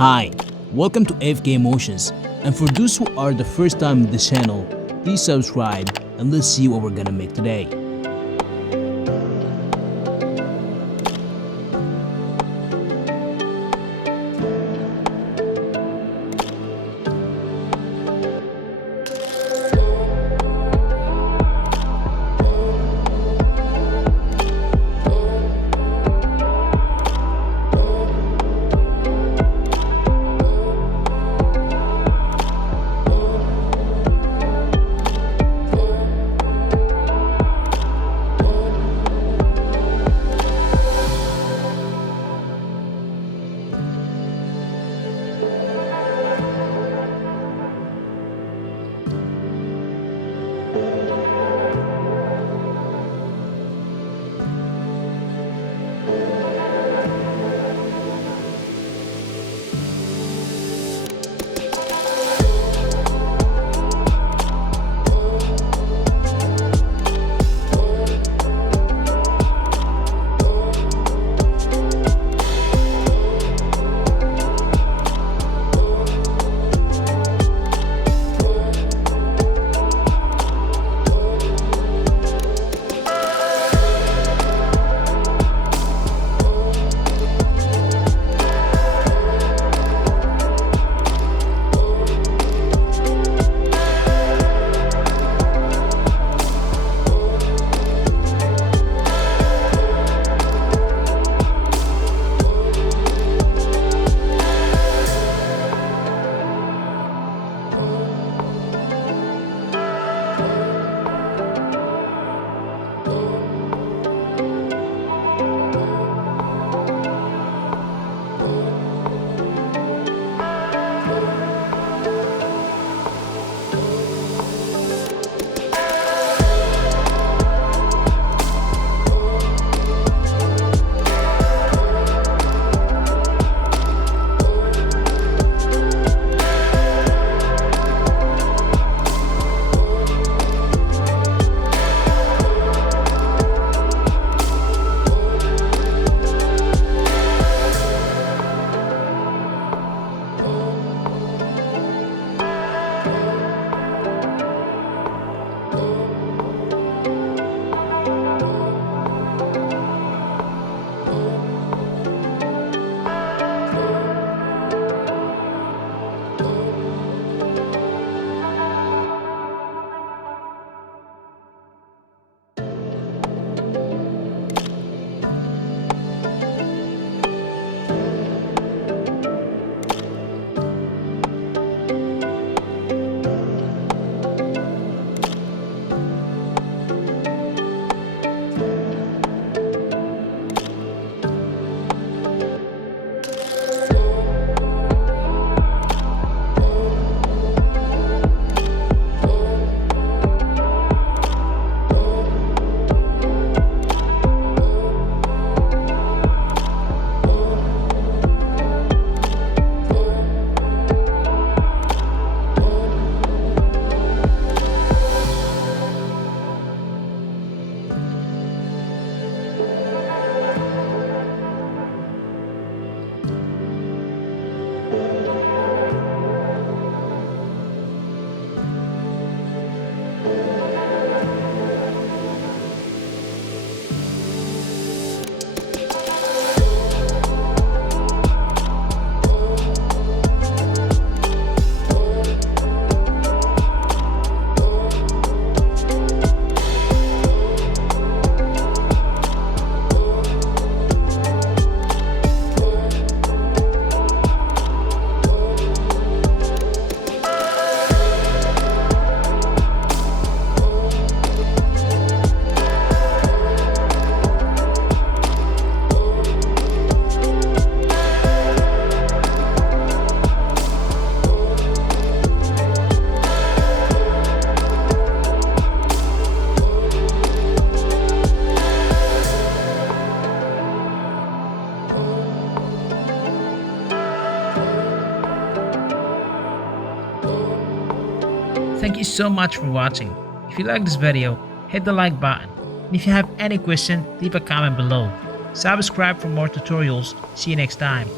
Hi, welcome to AFK Emotions, and for those who are the first time in this channel, please subscribe and let's see what we're gonna make today. Thank you so much for watching. If you like this video, hit the like button. And if you have any question, leave a comment below. Subscribe for more tutorials. See you next time.